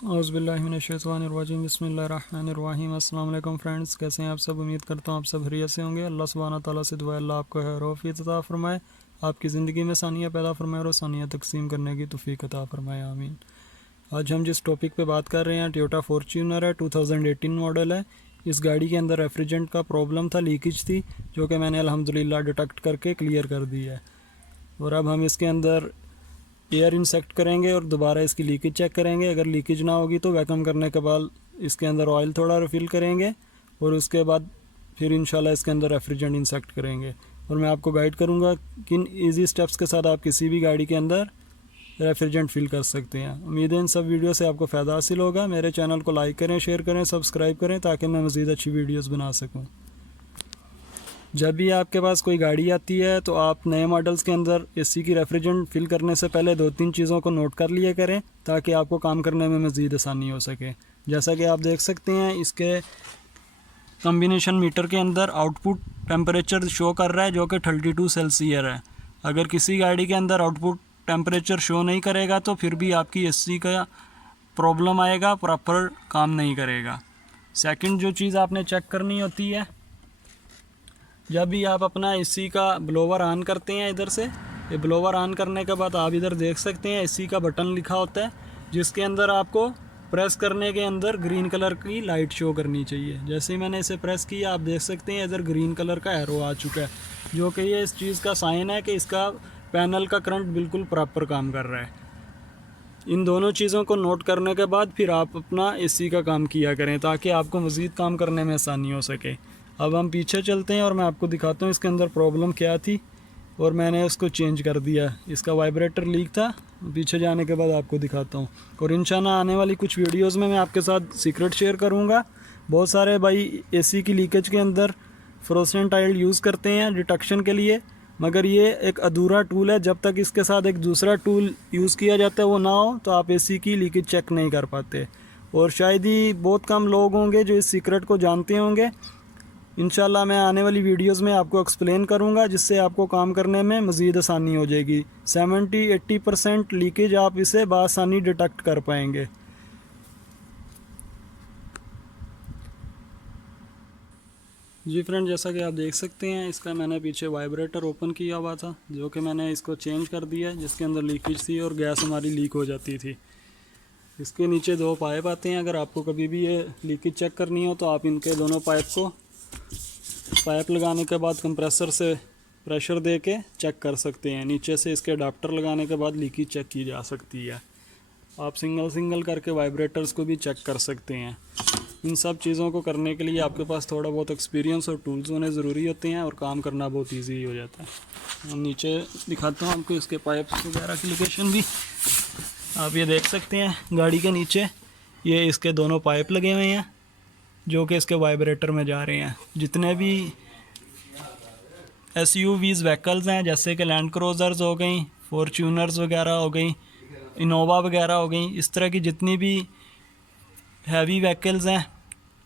औज़ुबिल्लाहिमिनश्शैतानिर्रजीम बिस्मिल्लाहिर्रहमानिर्रहीम। अस्सलाम वालेकुम फ्रेंड्स, कैसे हैं आप सब। उम्मीद करता हूँ आप सब खैरियत से होंगे। अल्लाह सुब्हानहू तआला से दुआ है अल्लाह आपको खैर औफियत अता फरमाए, आपकी ज़िंदगी में सानिया पैदा फरमाए और सानिया तकसीम करने की तौफीक अता फरमाए, आमीन। आज हम जिस टॉपिक पे बात कर रहे हैं टोयोटा फॉर्च्यूनर है, 2018 मॉडल है। इस गाड़ी के अंदर रेफ्रिजरेंट का प्रॉब्लम था, लीकेज थी, जो कि मैंने अल्हम्दुलिल्लाह डिटेक्ट करके क्लियर कर दी है। और अब हम इसके अंदर एयर इंसेक्ट करेंगे और दोबारा इसकी लीकेज चेक करेंगे। अगर लीकेज ना होगी तो वैक्यूम करने के बाद इसके अंदर ऑयल थोड़ा रिफ़िल करेंगे और उसके बाद फिर इंशाल्लाह इसके अंदर रेफ्रिजरेंट इंसेक्ट करेंगे। और मैं आपको गाइड करूँगा किन इजी स्टेप्स के साथ आप किसी भी गाड़ी के अंदर रेफ्रिजरेंट फिल कर सकते हैं। उम्मीद है इन सब वीडियो से आपको फ़ायदा हासिल होगा। मेरे चैनल को लाइक करें, शेयर करें, सब्सक्राइब करें ताकि मैं मज़ीद अच्छी वीडियोस बना सकूं। जब भी आपके पास कोई गाड़ी आती है तो आप नए मॉडल्स के अंदर एसी की रेफ्रिजरेंट फिल करने से पहले 2-3 चीज़ों को नोट कर लिया करें ताकि आपको काम करने में मज़ीद आसानी हो सके। जैसा कि आप देख सकते हैं इसके कम्बिनेशन मीटर के अंदर आउटपुट टेम्परेचर शो कर रहा है जो कि 32 सेल्सियस है। अगर किसी गाड़ी के अंदर आउटपुट टेम्परेचर शो नहीं करेगा तो फिर भी आपकी एसी का प्रॉब्लम आएगा, प्रॉपर काम नहीं करेगा। सेकंड जो चीज़ आपने चेक करनी होती है, जब भी आप अपना एसी का ब्लोवर ऑन करते हैं, इधर से ये ब्लोवर ऑन करने के बाद आप इधर देख सकते हैं एसी का बटन लिखा होता है जिसके अंदर आपको प्रेस करने के अंदर ग्रीन कलर की लाइट शो करनी चाहिए। जैसे ही मैंने इसे प्रेस किया आप देख सकते हैं इधर ग्रीन कलर का एरो आ चुका है, जो कि ये इस चीज़ का साइन है कि इसका पैनल का करंट बिल्कुल प्रॉपर काम कर रहा है। इन दोनों चीज़ों को नोट करने के बाद फिर आप अपना एसी का काम किया करें ताकि आपको मज़ीद काम करने में आसानी हो सके। अब हम पीछे चलते हैं और मैं आपको दिखाता हूँ इसके अंदर प्रॉब्लम क्या थी और मैंने उसको चेंज कर दिया। इसका वाइब्रेटर लीक था, पीछे जाने के बाद आपको दिखाता हूँ। और इंशाल्लाह आने वाली कुछ वीडियोस में मैं आपके साथ सीक्रेट शेयर करूँगा। बहुत सारे भाई एसी की लीकेज के अंदर फ्लोरेसेंट ऑयल यूज़ करते हैं डिटेक्शन के लिए, मगर ये एक अधूरा टूल है। जब तक इसके साथ एक दूसरा टूल यूज़ किया जाता है वो ना हो तो आप एसी की लीकेज चेक नहीं कर पाते। और शायद ही बहुत कम लोग होंगे जो इस सीक्रेट को जानते होंगे। इंशाल्लाह मैं आने वाली वीडियोस में आपको एक्सप्लेन करूंगा जिससे आपको काम करने में मज़ीद आसानी हो जाएगी। 70-80% लीकेज आप इसे बआसानी डिटेक्ट कर पाएंगे। जी फ्रेंड, जैसा कि आप देख सकते हैं इसका मैंने पीछे वाइब्रेटर ओपन किया हुआ था जो कि मैंने इसको चेंज कर दिया जिसके अंदर लीकेज थी और गैस हमारी लीक हो जाती थी। इसके नीचे 2 पाइप आते हैं। अगर आपको कभी भी ये लीकेज चेक करनी हो तो आप इनके दोनों पाइप लगाने के बाद कंप्रेसर से प्रेशर दे के चेक कर सकते हैं। नीचे से इसके अडाप्टर लगाने के बाद लीकेज चेक की जा सकती है। आप सिंगल करके वाइब्रेटर्स को भी चेक कर सकते हैं। इन सब चीज़ों को करने के लिए आपके पास थोड़ा बहुत एक्सपीरियंस और टूल्स होने ज़रूरी होते हैं और काम करना बहुत ईजी हो जाता है। नीचे दिखाता हूँ आपको इसके पाइप्स वगैरह की लोकेशन भी। आप ये देख सकते हैं गाड़ी के नीचे ये इसके दोनों पाइप लगे हुए हैं जो कि इसके वाइब्रेटर में जा रहे हैं। जितने भी एसयूवीज़ व्हीकल्स हैं जैसे कि लैंड क्रूज़र्स हो गई, फॉर्च्यूनर्स वगैरह हो गई, इनोवा वगैरह हो गई, इस तरह की जितनी भी हैवी व्हीकल्स हैं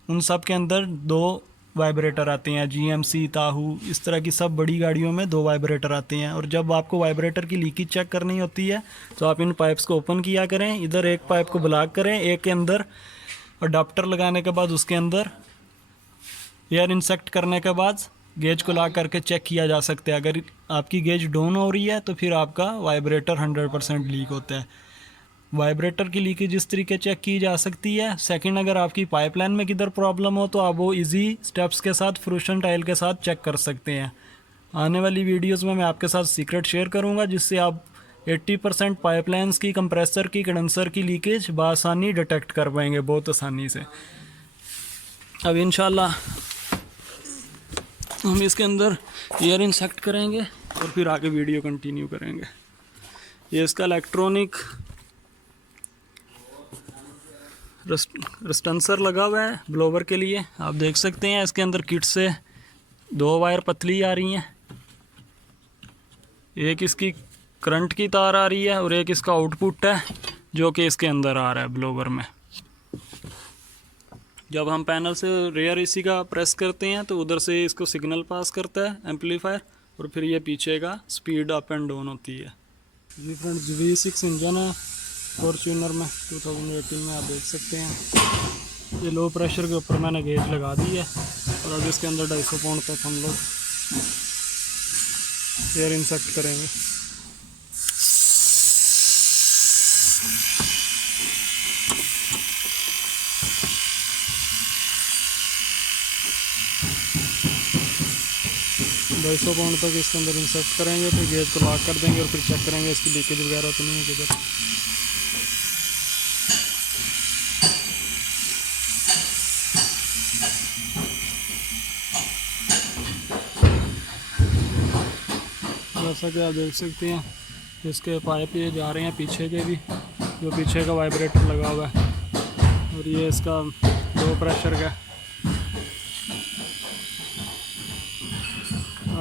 उन सब के अंदर 2 वाइब्रेटर आते हैं। जीएमसी, ताहू, इस तरह की सब बड़ी गाड़ियों में 2 वाइब्रेटर आते हैं। और जब आपको वाइब्रेटर की लीकेज चेक करनी होती है तो आप इन पाइप्स को ओपन किया करें। इधर एक पाइप को ब्लॉक करें, एक के अंदर अडाप्टर लगाने के बाद उसके अंदर एयर इंसेक्ट करने के बाद गेज को लॉक करके चेक किया जा सकता है। अगर आपकी गेज डाउन हो रही है तो फिर आपका वाइब्रेटर 100% लीक होता है। वाइब्रेटर की लीकेज इस तरीके चेक की जा सकती है। सेकंड, अगर आपकी पाइपलाइन में किधर प्रॉब्लम हो तो आप वो इजी स्टेप्स के साथ फ्लोरेसेंट ऑयल के साथ चेक कर सकते हैं। आने वाली वीडियोस में मैं आपके साथ सीक्रेट शेयर करूंगा जिससे आप 80% पाइपलाइंस की, कंप्रेसर की, कंडेंसर की लीकेज बआसानी डिटेक्ट कर पाएंगे, बहुत आसानी से। अब इंशाल्लाह हम इसके अंदर एयर इंसेक्ट करेंगे और फिर आगे वीडियो कंटिन्यू करेंगे। ये इसका इलेक्ट्रॉनिक रेस्टेंसर लगा हुआ है ब्लोवर के लिए। आप देख सकते हैं इसके अंदर किट से 2 वायर पतली आ रही हैं, एक इसकी करंट की तार आ रही है और एक इसका आउटपुट है जो कि इसके अंदर आ रहा है ब्लोवर में। जब हम पैनल से रेयर एसी का प्रेस करते हैं तो उधर से इसको सिग्नल पास करता है एम्पलीफायर और फिर ये पीछे का स्पीड अप एंड डाउन होती है। जी फ्रेंड्स, V6 इंजन है फॉर्च्यूनर में 2018 में आप देख सकते हैं। ये लो प्रेशर के ऊपर मैंने गेज लगा दी है और अब इसके अंदर 250 पाउंड तक हम लोग एयर इंसेक्ट करेंगे। ढाई 250 पाउंड तक इसके अंदर इंसेक्ट करेंगे, फिर गेज को लॉक कर देंगे और फिर चेक करेंगे इसकी लीकेज वगैरह तो नहीं है किधर। जैसा कि आप देख सकते हैं इसके पाइप ये जा रहे हैं पीछे के भी, जो पीछे का वाइब्रेटर लगा हुआ है, और ये इसका लो प्रेशर का।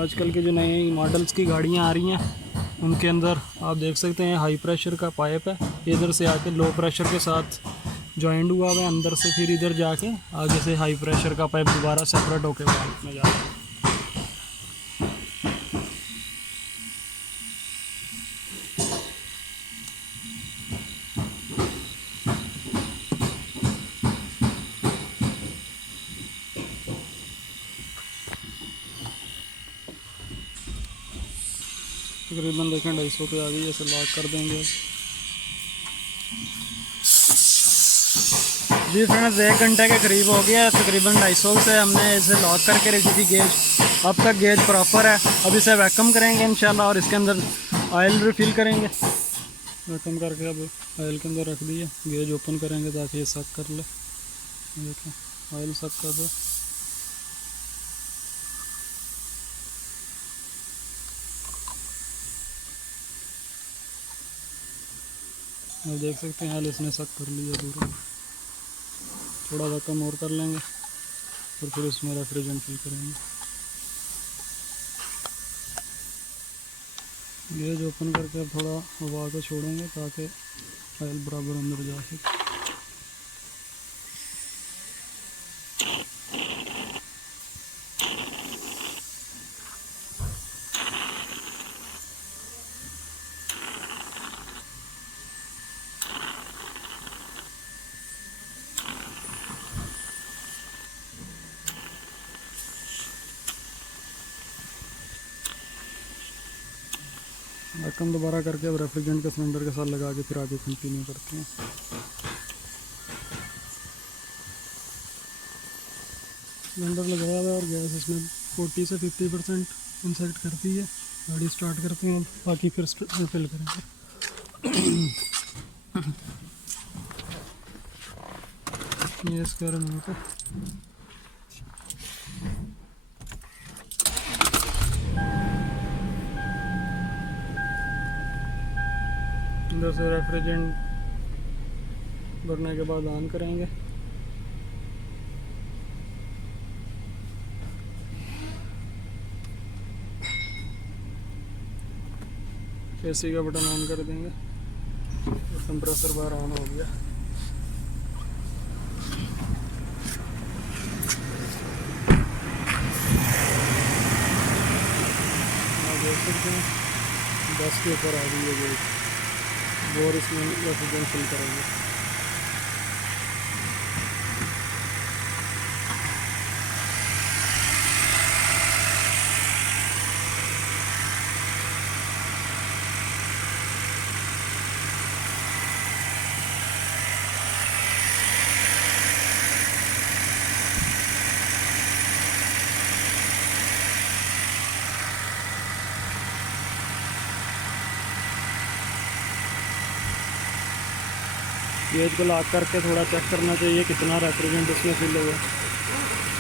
आजकल के जो नए मॉडल्स की गाड़ियाँ आ रही हैं उनके अंदर आप देख सकते हैं हाई प्रेशर का पाइप है, इधर से आके लो प्रेशर के साथ जॉइंट हुआ हुआ है अंदर से, फिर इधर जाके आगे से हाई प्रेशर का पाइप दोबारा सेपरेट होकर वाल्व में जा रहा है। तकरीबन देखें 250 पे आ गई, ऐसे लॉक कर देंगे। जी फ्रेंड्स, 1 घंटे के करीब हो गया, तकरीबन 250 से हमने इसे लॉक करके रखी थी गेज। अब तक गेज प्रॉपर है। अब इसे वैक्यूम करेंगे इंशाल्लाह और इसके अंदर ऑयल रिफ़िल करेंगे। वैक्यूम करके अब ऑयल के अंदर रख दिए, गेज ओपन करेंगे ताकि ये सक कर ले। देखें ऑयल सक कर दो। आप देख सकते हैं हाल इसने सक कर लिया पूरा। थोड़ा वैक्यूम और कर लेंगे और फिर इसमें रेफ्रिजरेंट फिल करेंगे। गेज ओपन करके थोड़ा हवा को छोड़ेंगे ताकि ऑयल बराबर अंदर जा सके। वैक्यूम दोबारा करके अब रेफ्रिजरेंट के सिलेंडर के साथ लगा के फिर आगे कंटिन्यू करते हैं। सिलेंडर लगाया हुआ है और गैस इसमें 40 से 50% इंसेक्ट करती है। गाड़ी स्टार्ट करते हैं, बाकी फिर फिल करेंगे। ये इसका रिमोट है। इधर से रेफ्रिजरेंट भरने के बाद ऑन करेंगे। एसी का बटन ऑन कर देंगे और कंप्रेसर बाहर ऑन हो गया। आप देख सकते हैं 10 के ऊपर आ गई है गेज, और इसमें रेफ्रिजरेंट फिल करेंगे। गेज को लॉक करके थोड़ा चेक करना चाहिए कितना रेफ्रिजरेंट इसमें फिल हुआ,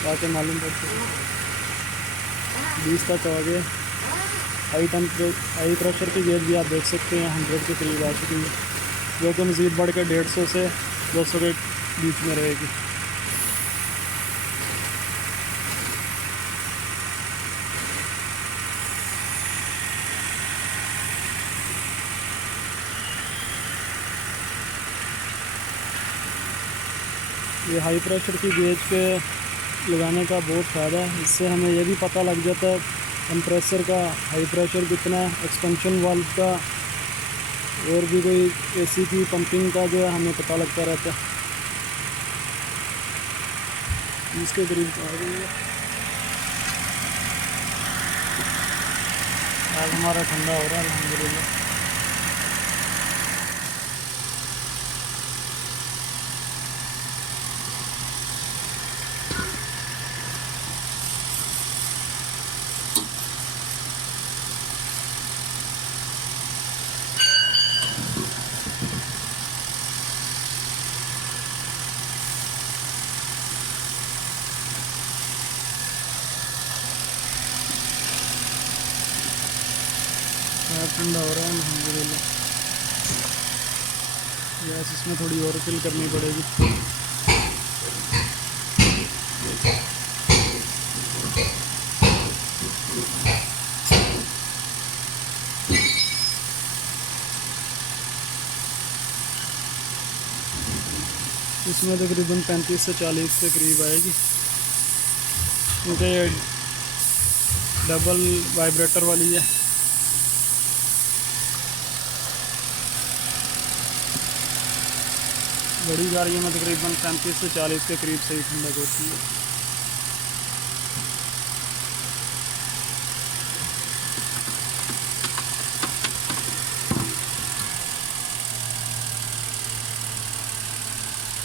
ताकि मालूम पड़ सके। 20 तक आ गए। हाई प्रेशर की गेज भी आप देख सकते हैं 100 के करीब आ चुकी है, जो कि मज़ीद बढ़ के 150 से 200 के बीच में रहेगी। ये हाई प्रेशर की गेज पे लगाने का बहुत फ़ायदा है। इससे हमें ये भी पता लग जाता है कंप्रेसर का हाई प्रेशर कितना है, एक्सपेंशन वाल्व का और भी कोई एसी की पंपिंग का जो है हमें पता लगता रहता है। इसके करीब आ गई है। आज हमारा ठंडा हो रहा है अल्हम्दुलिल्लाह। ठंडा हो रहा है अल्हम्दुलिल्लाह। गैस इसमें थोड़ी और फिल करनी पड़ेगी। इसमें तकरीबन 35 से 40 के करीब आएगी, क्योंकि ये डबल वाइब्रेटर वाली है। बड़ी गाड़ियों में तकरीबन 35 से 40 के करीब से ही ठंडक होती है।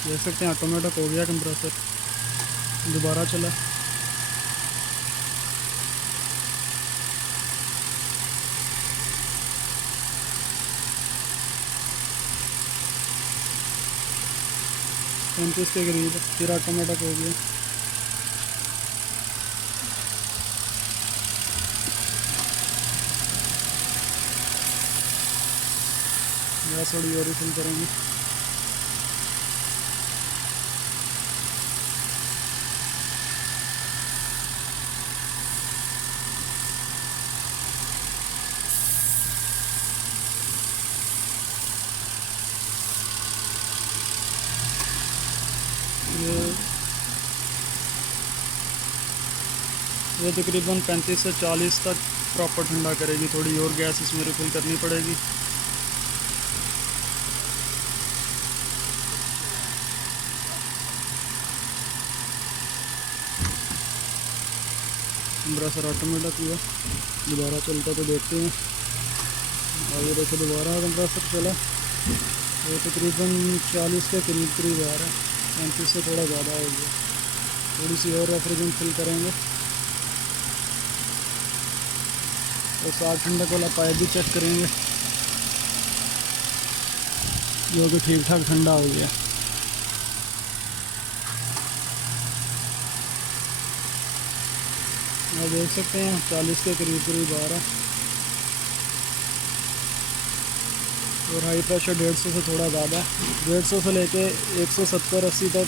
देख सकते हैं ऑटोमेटिक हो गया कंप्रेसर, दोबारा चला। पैंतीस के करीब फिर ऑटोमेटिक हो गया। गैस थोड़ी और फिल करेंगे। ये तकरीबन 35 से 40 तक प्रॉपर ठंडा करेगी। थोड़ी और गैस इसमें रिफिल करनी पड़ेगी। कंप्रेसर ऑटोमेटिक हुआ, दोबारा चलता तो देखते हैं। आगे देखो दोबारा कंप्रेसर चला, वो तकरीबन 40 के करीब करीब आ रहा है, 35 से थोड़ा ज़्यादा हो गया। थोड़ी सी और रेफ्रिजरेंट फिल करेंगे और साथ ठंडक वाला पाइप भी चेक करेंगे, जो कि ठीक ठाक ठंडा हो गया। आप देख सकते हैं 40 के करीब करीब आ रहा है। और हाई प्रेशर 150 से थोड़ा ज़्यादा है, 150 से लेके 170-80 तक,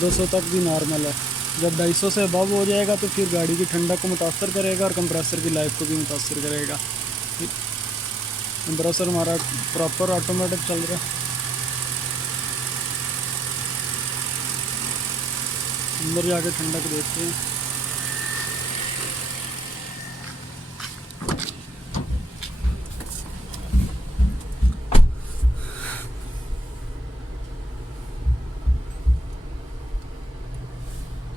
200 तक भी नॉर्मल है। जब 250 से अबव हो जाएगा तो फिर गाड़ी की ठंडक को मुतासर करेगा और कंप्रेसर की लाइफ को भी मुतासर करेगा। कंप्रेसर हमारा प्रॉपर ऑटोमेटिक चल रहा है। अंदर जाके ठंडक देखते हैं।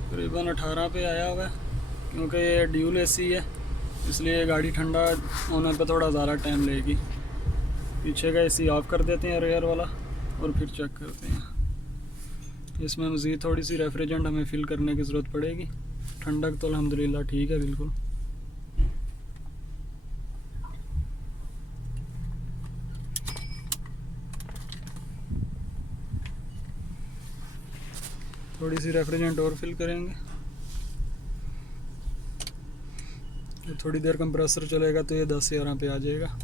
तकरीबन 18 पे आया हुआ है, क्योंकि ये ड्यूल एसी है, इसलिए गाड़ी ठंडा होने पे थोड़ा ज़्यादा टाइम लेगी। पीछे का एसी ऑफ कर देते हैं रेयर वाला और फिर चेक करते हैं। इसमें मज़ीद थोड़ी सी रेफ्रिजरेंट हमें फिल करने की ज़रूरत पड़ेगी। ठंडक तो अल्हम्दुलिल्लाह ठीक है बिल्कुल। थोड़ी सी रेफ्रिजरेंट और फिल करेंगे। थोड़ी देर कंप्रेसर चलेगा तो ये 10-11 पे आ जाएगा।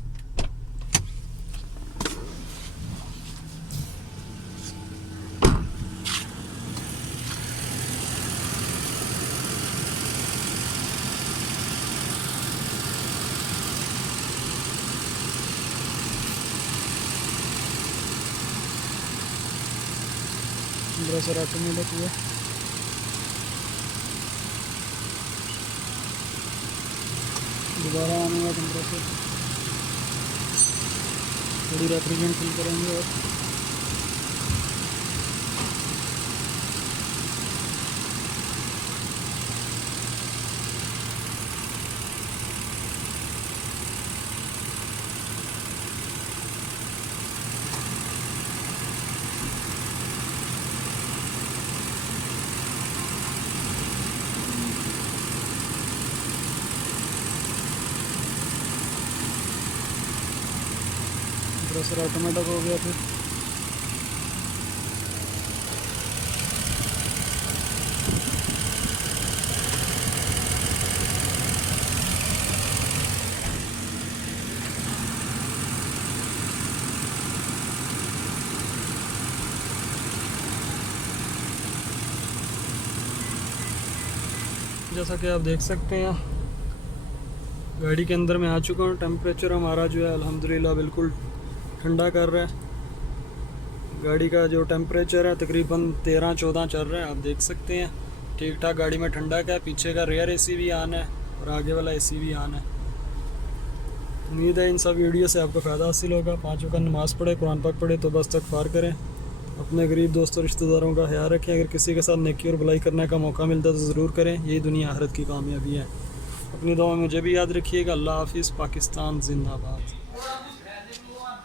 कंप्रेसर ऑटोमेटिक हुआ, दोबारा आने का कंप्रेसर। थोड़ी रेफ्रिजरेंट फिल करेंगे और प्रेशर ऑटोमेटिक हो गया। फिर जैसा कि आप देख सकते हैं गाड़ी के अंदर मैं आ चुका हूँ। टेम्परेचर हमारा जो है अल्हम्दुलिल्लाह बिल्कुल ठंडा कर रहा है। गाड़ी का जो टेम्परेचर है तकरीबन 13-14 चल रहा है, आप देख सकते हैं। ठीक ठाक गाड़ी में ठंडा का है। पीछे का रेयर एसी भी ऑन है और आगे वाला एसी भी ऑन है। उम्मीद है इन सब वीडियो से आपको फ़ायदा हासिल होगा। 5 वक्त नमाज़ पढ़े, कुरान पाक पढ़े, तो बस इस्तग़फ़ार करें। अपने गरीब दोस्तों रिश्तेदारों का ख्याल रखें। अगर किसी के साथ नेकी और भलाई करने का मौका मिलता है तो ज़रूर करें। यही दुनिया आखिरत की कामयाबी है। अपनी दुआ में मुझे भी याद रखिएगा। अल्लाह हाफिज़। पाकिस्तान जिंदाबाद।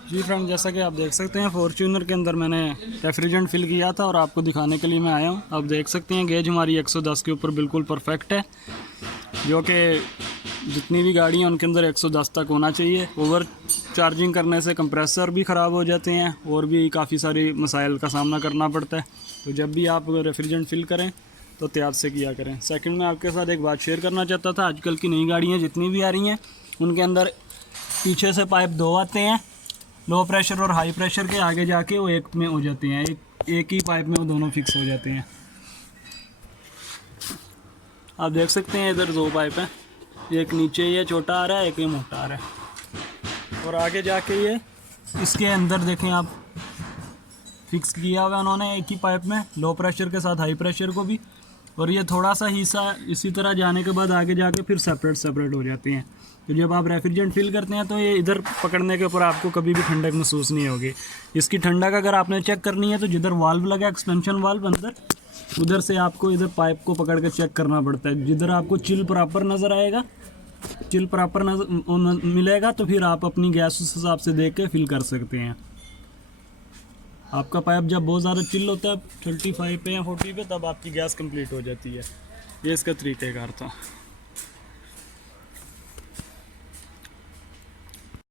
जी फ्रेंड, जैसा कि आप देख सकते हैं फॉर्च्यूनर के अंदर मैंने रेफ्रिजरेंट फिल किया था और आपको दिखाने के लिए मैं आया हूँ। आप देख सकते हैं गेज हमारी 110 के ऊपर बिल्कुल परफेक्ट है, जो कि जितनी भी गाड़ियाँ उनके अंदर 110 तक होना चाहिए। ओवर चार्जिंग करने से कंप्रेसर भी ख़राब हो जाते हैं और भी काफ़ी सारी मसाइल का सामना करना पड़ता है। तो जब भी आप रेफ्रिजरेंट फिल करें तो एहतियात से किया करें। सेकंड में आपके साथ एक बात शेयर करना चाहता था। आजकल की नई गाड़ियाँ जितनी भी आ रही हैं उनके अंदर पीछे से पाइप 2 आते हैं, लो प्रेशर और हाई प्रेशर के। आगे जाके वो एक में हो जाते हैं, एक ही पाइप में वो दोनों फिक्स हो जाते हैं। आप देख सकते हैं इधर 2 पाइप हैं, एक नीचे ये छोटा आ रहा है, एक ये मोटा आ रहा है। और आगे जाके ये इसके अंदर देखें आप फिक्स किया हुआ है उन्होंने एक ही पाइप में, लो प्रेशर के साथ हाई प्रेशर को भी। और ये थोड़ा सा हिस्सा इसी तरह जाने के बाद आगे जाके फिर सेपरेट हो जाते हैं। तो जब आप रेफ्रिजरेंट फिल करते हैं तो ये इधर पकड़ने के ऊपर आपको कभी भी ठंडक महसूस नहीं होगी। इसकी ठंडक अगर आपने चेक करनी है तो जिधर वाल्व लगा एक्सपेंशन वाल्व अंदर, उधर से आपको इधर पाइप को पकड़ के चेक करना पड़ता है। जिधर आपको चिल प्रॉपर नज़र आएगा, चिल प्रॉपर नज़र मिलेगा, तो फिर आप अपनी गैस उस हिसाब से देख के फिल कर सकते हैं। आपका पाइप जब बहुत ज़्यादा चिल होता है 35 पे या 40 पे, तब आपकी गैस कंप्लीट हो जाती है। ये इसका तरीक़ाकार था।